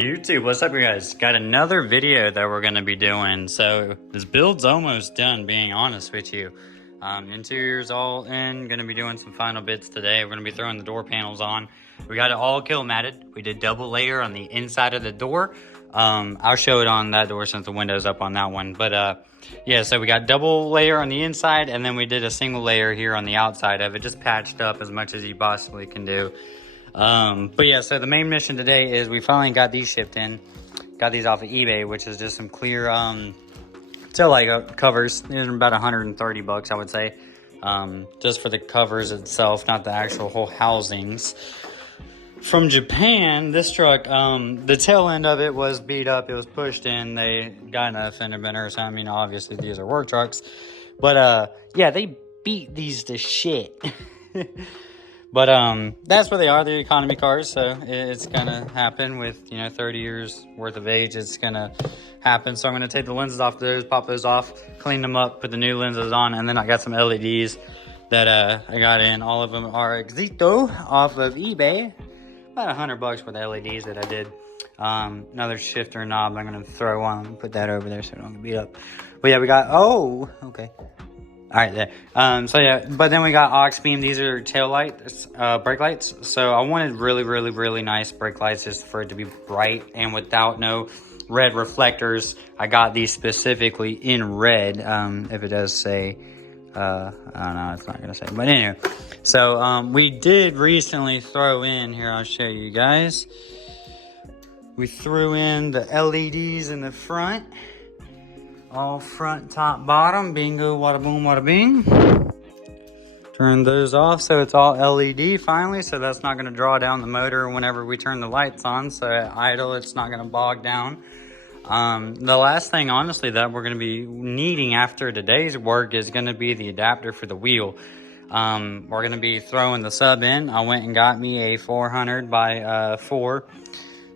YouTube, what's up you guys? Got another video that we're going to be doing. So this build's almost done, being honest with you. Interior's all in, going to be doing some final bits today. We're going to be throwing the door panels on. We got it all kill matted. We did double layer on the inside of the door. I'll show it on that door since the window's up on that one. But yeah, so we got double layer on the inside, and then we did a single layer here on the outside of it, just patched up as much as you possibly can do. But yeah, so the main mission today is we finally got these shipped in. Got these off of eBay, which is just some clear covers. These are about 130 bucks, I would say, just for the covers itself, not the actual whole housings. From Japan, this truck, the tail end of it was beat up. It was pushed in. They got in a fender bender or something. Obviously these are work trucks, but yeah, they beat these to shit. But that's what they are. They're economy cars, so it's gonna happen with 30 years worth of age. It's gonna happen. So I'm gonna take the lenses off those, pop those off, clean them up, put the new lenses on, and then I got some LEDs that I got in. All of them are Exito off of eBay. About 100 bucks for the LEDs that I did. Another shifter knob I'm gonna throw on, put that over there so it don't get beat up. But yeah, we got okay. All right, there. So yeah, but then we got aux beam. These are tail lights, brake lights. So I wanted really nice brake lights just for it to be bright and without no red reflectors. I got these specifically in red. If it does say, I don't know, it's not gonna say. But anyway, so we did recently throw in here. I'll show you guys. We threw in the LEDs in the front. All front, top, bottom. Bingo, wada boom, wada bing. Turn those off so it's all LED finally, so that's not going to draw down the motor whenever we turn the lights on. So at idle, it's not going to bog down. The last thing, honestly, that we're going to be needing after today's work is going to be the adapter for the wheel. We're going to be throwing the sub in. I went and got me a 400 by 4.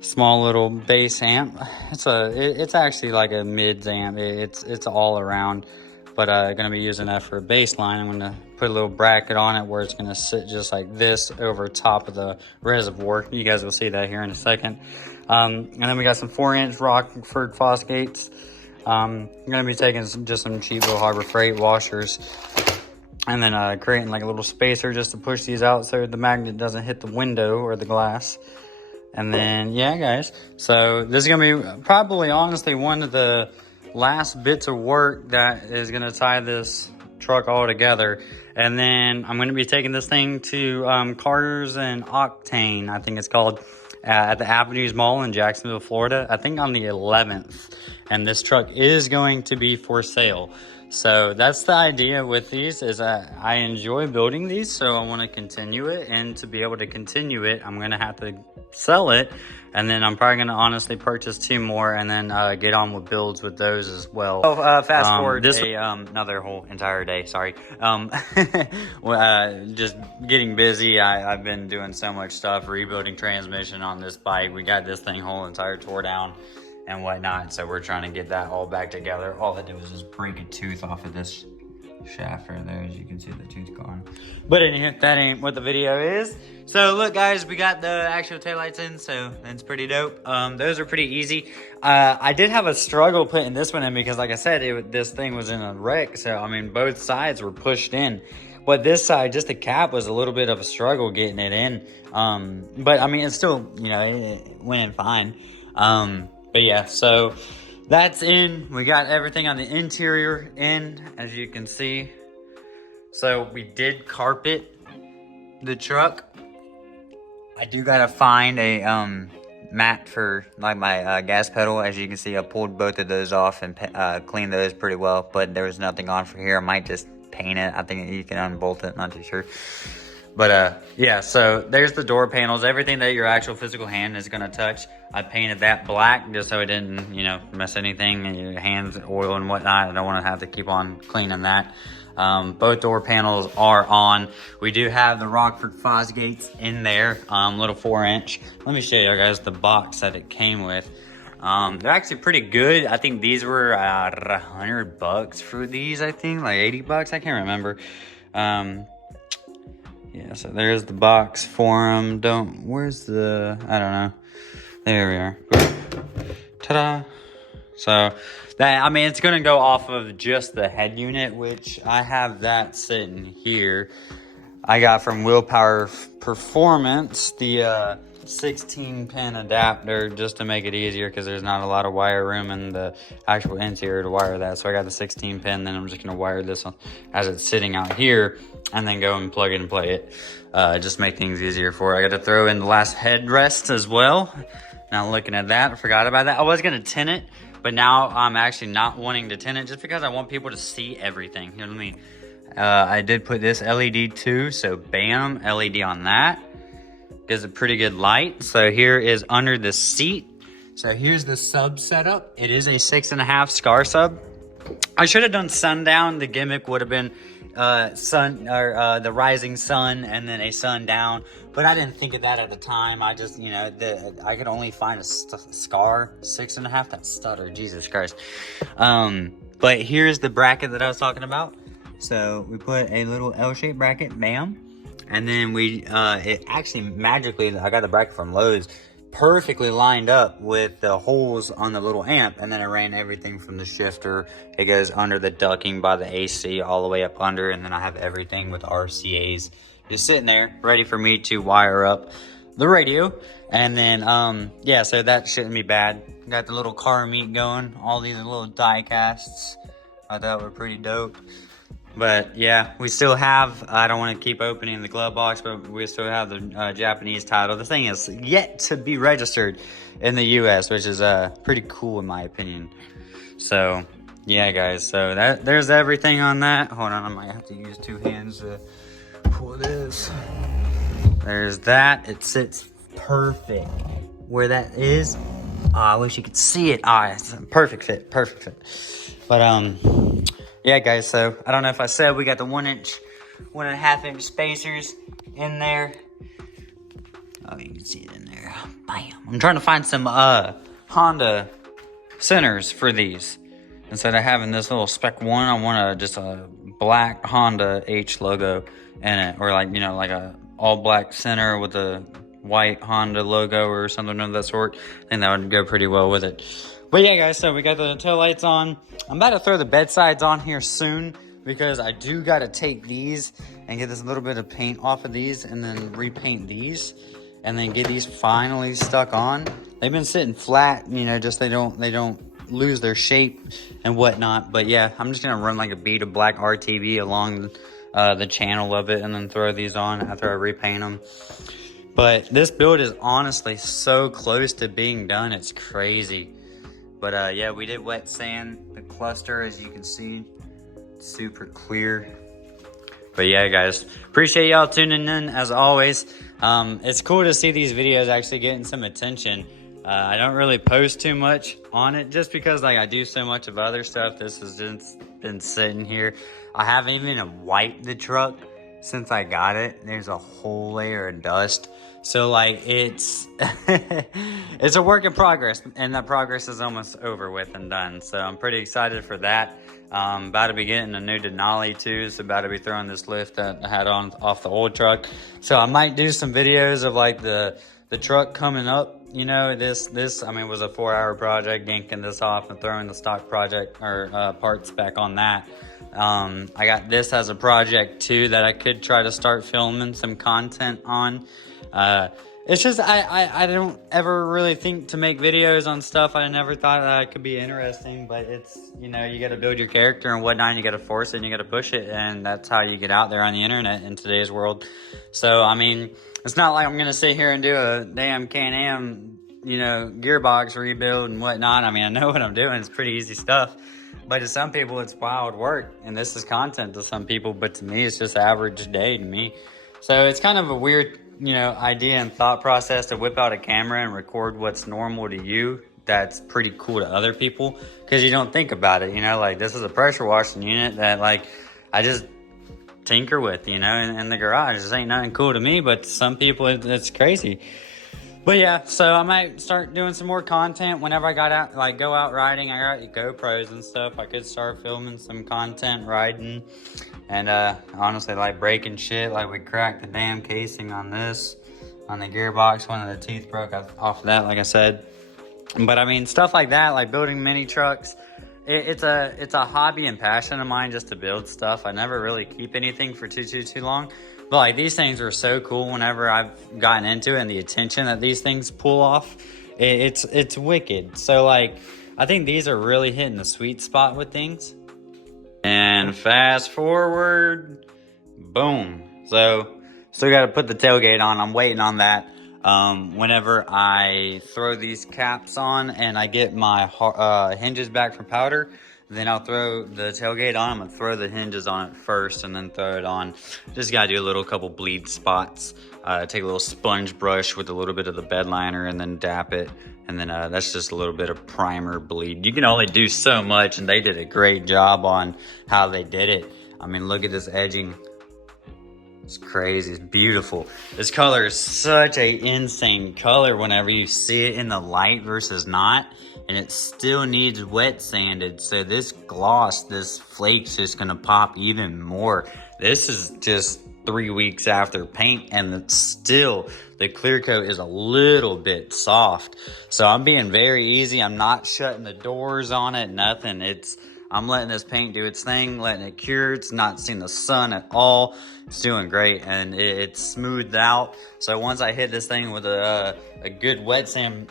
Small little bass amp. It's actually like a mids amp. It's all around, but gonna be using that for a bass line. I'm gonna put a little bracket on it where it's gonna sit just like this over top of the reservoir. You guys will see that here in a second. And then we got some 4-inch Rockford Fosgates. I'm gonna be taking just some cheap little Harbor Freight washers, and then creating like a little spacer just to push these out so the magnet doesn't hit the window or the glass. And then, yeah, guys, so this is going to be probably, honestly, one of the last bits of work that is going to tie this truck all together. And then I'm going to be taking this thing to Carter's and Octane, I think it's called, at the Avenues Mall in Jacksonville, Florida, I think on the 11th. And this truck is going to be for sale. So that's the idea with these, is I enjoy building these, so I want to continue it. And to be able to continue it, I'm going to have to sell it, and then I'm probably going to honestly purchase 2 more and then get on with builds with those as well. So fast forward this another whole entire day, sorry. Just getting busy. I've been doing so much stuff, rebuilding transmission on this bike. We got this thing whole entire tore down and whatnot, so we're trying to get that all back together. All I did was just break a tooth off of this shaft right there. As you can see, the tooth gone. But anyway, that ain't what the video is. So look, guys, we got the actual taillights in, so that's pretty dope. Those are pretty easy. I did have a struggle putting this one in because, like I said, this thing was in a wreck. So I mean, both sides were pushed in, but this side, just the cap, was a little bit of a struggle getting it in. But I mean, it's still, it went in fine. But yeah, so that's in. We got everything on the interior in, as you can see. So we did carpet the truck. I do gotta find a mat for like my gas pedal. As you can see, I pulled both of those off and cleaned those pretty well, but there was nothing on for here. I might just paint it. I think you can unbolt it, not too sure. But yeah, so there's the door panels. Everything that your actual physical hand is gonna touch. I painted that black just so it didn't, mess anything in your hands, oil and whatnot. I don't want to have to keep on cleaning that. Both door panels are on. We do have the Rockford Fosgates in there, little 4-inch. Let me show you guys the box that it came with. They're actually pretty good. I think these were 100 bucks for these, I think, like 80 bucks. I can't remember. Yeah, so there's the box for them. I don't know. There we are. Ta-da. So that, I mean, it's going to go off of just the head unit, which I have that sitting here. I got from Willpower Performance, the 16-pin adapter, just to make it easier because there's not a lot of wire room in the actual interior to wire that. So I got the 16-pin, then I'm just going to wire this on as it's sitting out here and then go and plug it and play it. Just make things easier for it. I got to throw in the last headrest as well. Now looking at that, I forgot about that. I was going to tin it, but now I'm actually not wanting to tin it just because I want people to see everything. You know what I mean? I did put this LED too, so bam, LED on that. Gives a pretty good light. So here is under the seat. So here's the sub setup. It is a 6.5 SCAR sub. I should have done sundown. The gimmick would have been the rising sun and then a sundown. But I didn't think of that at the time. I just, you know, I could only find a SCAR 6.5. That stutter, Jesus Christ. But here's the bracket that I was talking about. So we put a little L-shaped bracket, bam. And then it actually magically, I got the bracket from Lowe's, perfectly lined up with the holes on the little amp. And then I ran everything from the shifter. It goes under the ducking by the AC all the way up under. And then I have everything with RCAs just sitting there ready for me to wire up the radio. And then, yeah, so that shouldn't be bad. Got the little car meat going, all these little die casts. I thought were pretty dope. But yeah, we still have, I don't want to keep opening the glove box, but we still have the Japanese title. The thing is yet to be registered in the US, which is pretty cool in my opinion. So yeah, guys, so there's everything on that. Hold on, I might have to use 2 hands to pull this. There's that. It sits perfect where that is. Oh, I wish you could see it. It's a perfect fit, perfect fit. But yeah, guys, so I don't know if I said we got the 1.5 inch spacers in there. Oh, you can see it in there. Bam. I'm trying to find some Honda centers for these. Instead of having this little Spec 1, I want just a black Honda H logo in it. Or like, you know, like a all black center with a white Honda logo or something of that sort. I think that would go pretty well with it. But yeah, guys, so we got the tail lights on. I'm about to throw the bedsides on here soon because I do got to take these and get this little bit of paint off of these and then repaint these and then get these finally stuck on. They've been sitting flat, you know, just they don't lose their shape and whatnot. But yeah, I'm just going to run like a bead of black RTV along the channel of it and then throw these on after I repaint them. But this build is honestly so close to being done. It's crazy. But yeah, we did wet sand the cluster, as you can see, super clear. But yeah, guys, appreciate y'all tuning in as always. It's cool to see these videos actually getting some attention. I don't really post too much on it just because like I do so much of other stuff. This has just been sitting here. I haven't even wiped the truck since I got it. There's a whole layer of dust. So like it's it's a work in progress, and that progress is almost over with and done. So I'm pretty excited for that. About to be getting a new Denali too. So about to be throwing this lift that I had on off the old truck. So I might do some videos of like the truck coming up. You know, this I mean was a 4-hour project, yanking this off and throwing the stock project or parts back on that. I got this as a project too that I could try to start filming some content on. It's just I don't ever really think to make videos on stuff I never thought that could be interesting, but it's, you know, you got to build your character and whatnot, and you got to force it and you got to push it, and that's how you get out there on the internet in today's world. So I mean, it's not like I'm gonna sit here and do a damn Can-Am, you know, gearbox rebuild and whatnot. I mean, I know what I'm doing. It's pretty easy stuff. But to some people, it's wild work, and this is content to some people. But to me, it's just average day to me. So it's kind of a weird, you know, idea and thought process to whip out a camera and record what's normal to you. That's pretty cool to other people because you don't think about it. You know, like this is a pressure washing unit that like I just tinker with, you know, in the garage. This ain't nothing cool to me, but to some people, it's crazy. But yeah, so I might start doing some more content whenever I got out, like go out riding. I got GoPros and stuff. I could start filming some content riding, and honestly, like breaking shit. Like we cracked the damn casing on this. on the gearbox. One of the teeth broke off of that, like I said. But I mean, stuff like that, like building mini trucks, it's a hobby and passion of mine just to build stuff. I never really keep anything for too long. But like these things are so cool whenever I've gotten into it, and the attention that these things pull off, it's wicked. So like, I think these are really hitting the sweet spot with things. And fast forward, boom. So still got to put the tailgate on. I'm waiting on that. Whenever I throw these caps on and I get my hinges back from powder, then I'll throw the tailgate on. I'm gonna throw the hinges on it first and then throw it on. Just gotta do a little couple bleed spots. Take a little sponge brush with a little bit of the bed liner and then dap it. And then that's just a little bit of primer bleed. You can only do so much, and they did a great job on how they did it. I mean, look at this edging. It's crazy, it's beautiful. This color is such a insane color whenever you see it in the light versus not, and it still needs wet sanded. So this gloss, this flake's just gonna pop even more. This is just 3 weeks after paint, and it's still, the clear coat is a little bit soft. So I'm being very easy. I'm not shutting the doors on it, nothing. I'm letting this paint do its thing, letting it cure. It's not seeing the sun at all. It's doing great, and it's smoothed out. So once I hit this thing with a good wet sand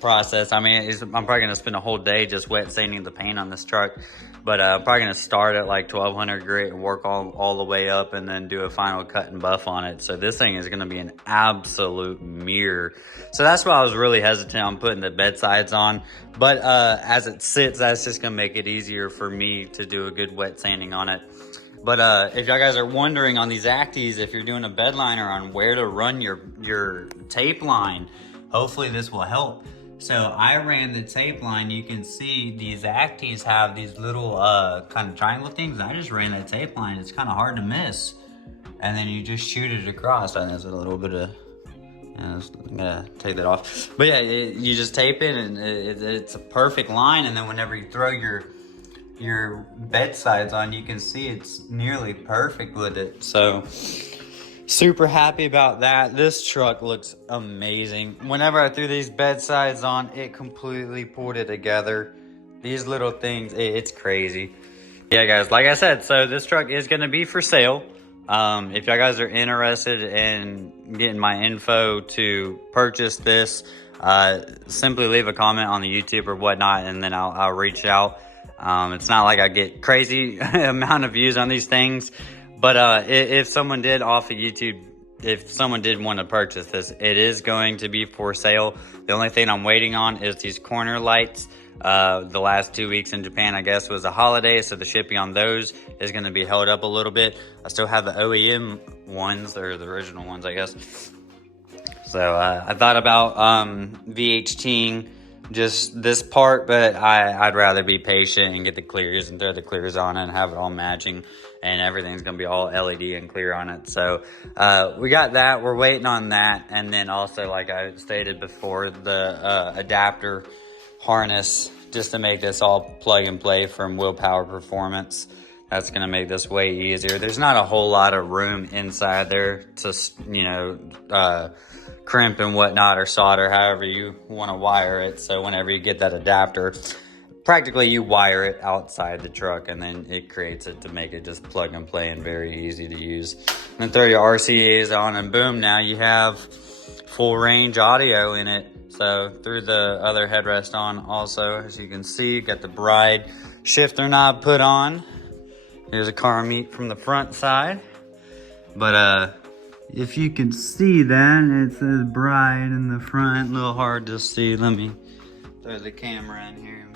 process, I mean, I'm probably gonna spend a whole day just wet sanding the paint on this truck. But I'm probably gonna start at like 1200 grit and work all the way up, and then do a final cut and buff on it. So this thing is gonna be an absolute mirror. So that's why I was really hesitant on putting the bed sides on. But as it sits, that's just gonna make it easier for me to do a good wet sanding on it. But if y'all guys are wondering on these ACTYs, if you're doing a bed liner on where to run your tape line, hopefully this will help. So I ran the tape line. You can see these ACTYs have these little kind of triangle things. I just ran that tape line. It's kind of hard to miss. And then you just shoot it across. And there's a little bit of, I'm gonna take that off. But yeah, you just tape it, and it's a perfect line. And then whenever you throw your bed sides on, you can see it's nearly perfect with it. So super happy about that. This truck looks amazing. Whenever I threw these bed sides on, it completely pulled it together. These little things, it's crazy. Yeah, guys, like I said, so this truck is going to be for sale. If y'all guys are interested in getting my info to purchase this, simply leave a comment on the YouTube or whatnot, and then I'll reach out. It's not like I get crazy amount of views on these things. But if someone did off of YouTube, if someone did want to purchase this, it is going to be for sale. The only thing I'm waiting on is these corner lights. The last 2 weeks in Japan, I guess, was a holiday, so the shipping on those is going to be held up a little bit. I still have the OEM ones, or the original ones, I guess. So I thought about VHTing just this part, but I'd rather be patient and get the clears and throw the clears on it and have it all matching, and everything's gonna be all LED and clear on it. So we got that, we're waiting on that. And then also, like I stated before, the adapter harness, just to make this all plug and play from Willpower Performance. That's gonna make this way easier. There's not a whole lot of room inside there to, you know, crimp and whatnot, or solder, however you want to wire it. So whenever you get that adapter, practically you wire it outside the truck, and then it creates it to make it just plug and play and very easy to use. And then throw your RCAs on, and boom, now you have full range audio in it. So threw the other headrest on also, as you can see, got the Bride shifter knob put on. Here's a car meet from the front side. But if you can see that, it says Bride in the front. A little hard to see. Let me throw the camera in here.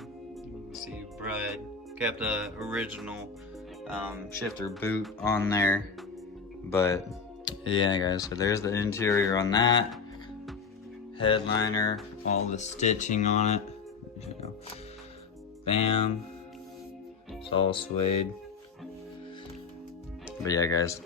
You can see Bride. Kept the original shifter boot on there. But yeah, guys, so there's the interior on that. Headliner, all the stitching on it. There you go. Bam. It's all suede. But yeah, guys,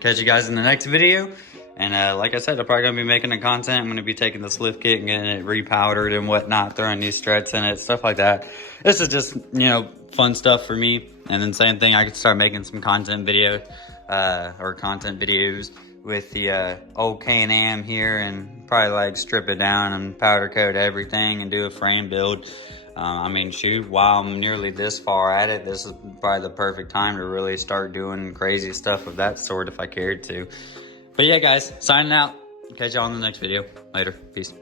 catch you guys in the next video. And like I said, I'm probably gonna be making the content. I'm gonna be taking this lift kit and getting it repowdered and whatnot, throwing new struts in it, stuff like that. This is just, you know, fun stuff for me. And then same thing, I could start making some content video or content videos with the old Can-Am here and probably like strip it down and powder coat everything and do a frame build. I mean, shoot, while I'm nearly this far at it, this is probably the perfect time to really start doing crazy stuff of that sort if I cared to. But yeah, guys, signing out. Catch y'all in the next video. Later. Peace.